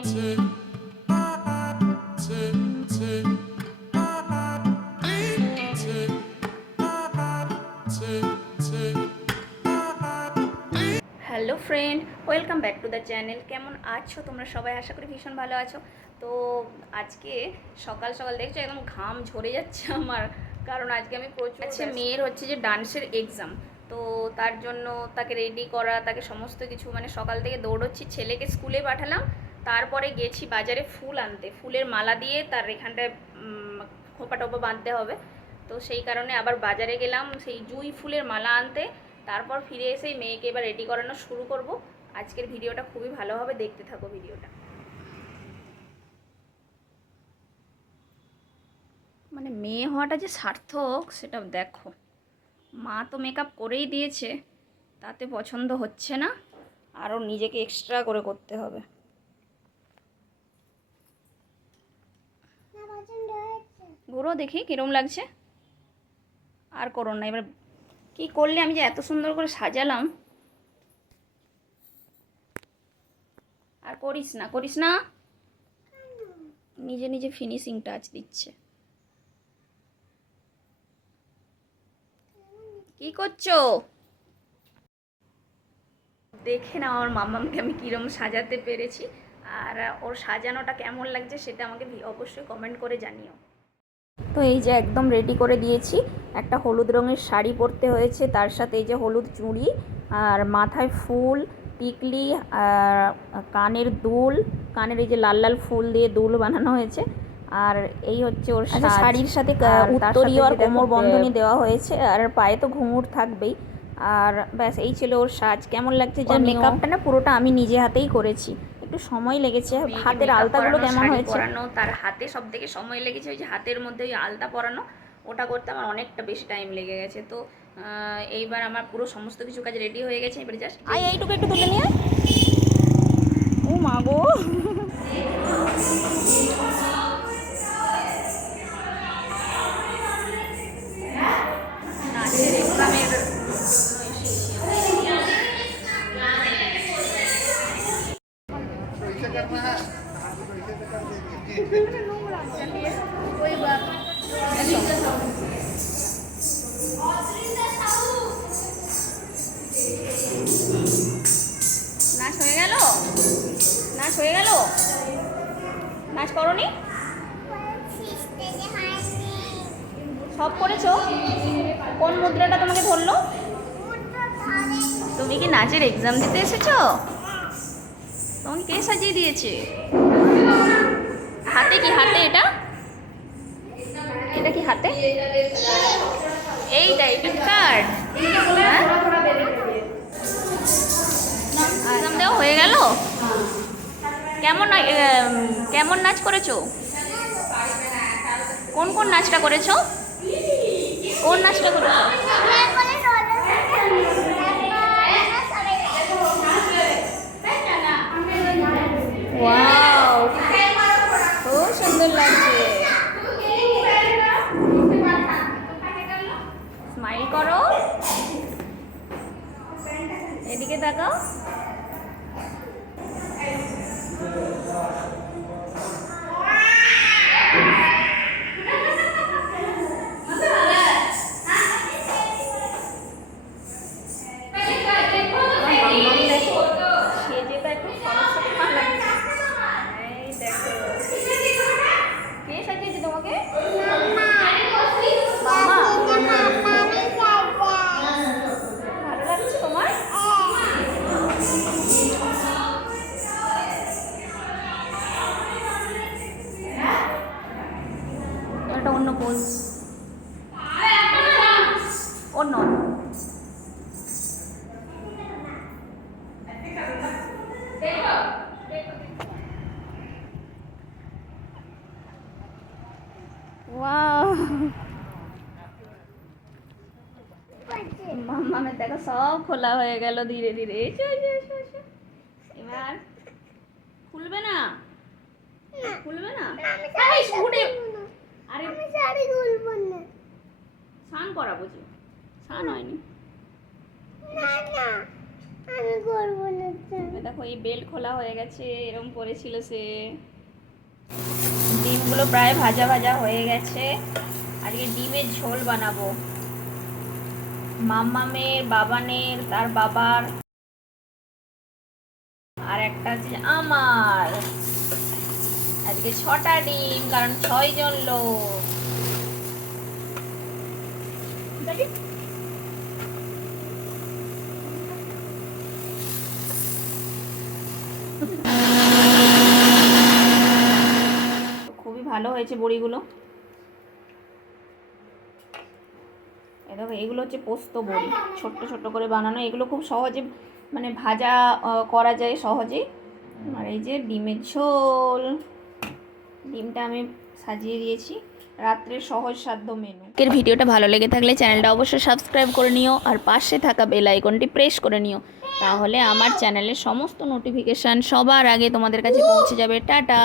Hello friend, welcome back to the channel. কেমন আছো তোমরা সবাই? আশা করি ভীষণ ভালো আছো। তো আজকে সকাল সকাল দেখছো একদম ঘাম ঝরে যাচ্ছে আমার, কারণ আজকে আমি প্রচুর মেয়ের হচ্ছে যে ডান্সের এক্সাম। তো তার জন্য তাকে রেডি করা, তাকে সমস্ত কিছু মানে সকাল থেকে দৌড়চ্ছি, ছেলেকে স্কুলে পাঠালাম, তারপরে গেছি বাজারে ফুল আনতে, ফুলের মালা দিয়ে তার এখানটায় খোপা টোপা বাঁধতে হবে। তো সেই কারণে আবার বাজারে গেলাম সেই জুঁই ফুলের মালা আনতে। তারপর ফিরে এসেই মেয়েকে এবার রেডি করানো শুরু করব। আজকের ভিডিওটা খুবই ভালো হবে, দেখতে থাকো ভিডিওটা। মানে মেয়ে হওয়াটা যে সার্থক সেটা দেখো। মা তো মেকআপ করেই দিয়েছে, তাতে পছন্দ হচ্ছে না, আরও নিজেকে এক্সট্রা করে করতে হবে। ঘুরো দেখি কিরম লাগছে। আর করো না, এবার কি করলে আমি যে এত সুন্দর করে সাজালাম। আর করিস না, করিস না, নিজে নিজে ফিনিশিং টাচ দিচ্ছে। কি করছো? দেখে নাও আমার মাম্মামকে আমি কীরকম সাজাতে পেরেছি, আর ওর সাজানোটা কেমন লাগছে সেটা আমাকে অবশ্যই কমেন্ট করে জানিও। তো এই যে একদম রেডি করে দিয়েছি, একটা হলুদ রঙের শাড়ি পরতে হয়েছে, তার সাথে এই যে হলুদ চুড়ি, আর মাথায় ফুল, টিকলি, আর কানের দুল, কানের এই যে লাল লাল ফুল দিয়ে দুল বানানো হয়েছে। আর এই হচ্ছে ওর শাড়ির সাথে উত্তরীয় আর কোমর বন্ধনী দেওয়া হয়েছে, আর পায়ে তো ঘুঙুর থাকবেই। আর ব্যাস এই ছিল ওর সাজ। কেমন লাগছে? যে মেকআপটা না পুরোটা আমি নিজে হাতেই করেছি, একটু সময় লেগেছে। হাতের আলতাগুলো কেমন হয়েছে? তার হাতে সব থেকে সময় লেগেছে, ওই যে হাতের মধ্যে ওই আলতা পরানো, ওটা করতে আমার অনেকটা বেশি টাইম লেগে গেছে। তো এইবার আমার পুরো সমস্ত কিছু কাজ রেডি হয়ে গেছে, এবারে জাস্ট এইটুকু একটু তুলে নিয়ে। ও মা গো, নাচের এক্সামের নাচ হয়ে গেল, নাচ হয়ে গেল। নাচ করনি? সব করেছো? কোন মুদ্রাটা তোমাকে ধরলো? তুমি কি নাচের এক্সাম দিতে এসেছো? তোমাকে কে সাজিয়ে দিয়েছে? হাতে কি? হাতে এটা, এটা কি হাতে? এইটা এডমিট কার্ড? হ্যাঁ, এক্সাম দেওয়া হয়ে গেল। কেমন কেমন নাচ করেছো? কোন কোন নাচটা করেছো? কোন নাচটা করেছো? ওয়াও, খুব সুন্দর লাগছে। স্মাইল করো, এদিকে তাকাও। কে সাজিয়েছে তোমাকে? মাম্মা, ভালো লাগছে তোমার? একটা অন্য পোজ, অন্য অন্য। ওয়াও, মাম্মামের দেখো সব খোলা হয়ে গেল ধীরে ধীরে। এসো এসো এসো এসো। এবার খুলবে না, খুলবে না। আরে আমি শাড়ি খুলবো না, স্নান করাবো যে, স্নান হয়নি। না না, আমি করবো না। দেখো এই বেল্ট খোলা হয়ে গেছে, এরকম পরেছিল সে। ডিমগুলো প্রায় ভাজা ভাজা হয়ে গেছে। আজকে ডিমের ঝোল বানাবো, মাম্মামের, বাবানের, তার বাবার, আর একটা আছে আমার। আজকে 6টা ডিম, কারণ 6 জন লোক। খুবই ভালো হয়েছে বড়িগুলো। এ দেখো এগুলো হচ্ছে পোস্ত বড়ি, ছোট্ট ছোট্ট করে বানানো। এগুলো খুব সহজে মানে ভাজা করা যায় সহজেই। আর এই যে ডিমের ঝোল, ডিমটা আমি সাজিয়ে দিয়েছি। রাত্রের সহজ সাধ্য মেনু। এর ভিডিওটা ভালো লেগে থাকলে চ্যানেলটা অবশ্যই সাবস্ক্রাইব করে নিও, আর পাশে থাকা বেল আইকনটি প্রেস করে নিও, তাহলে আমার চ্যানেলের সমস্ত নোটিফিকেশান সবার আগে তোমাদের কাছে পৌঁছে যাবে। টাটা।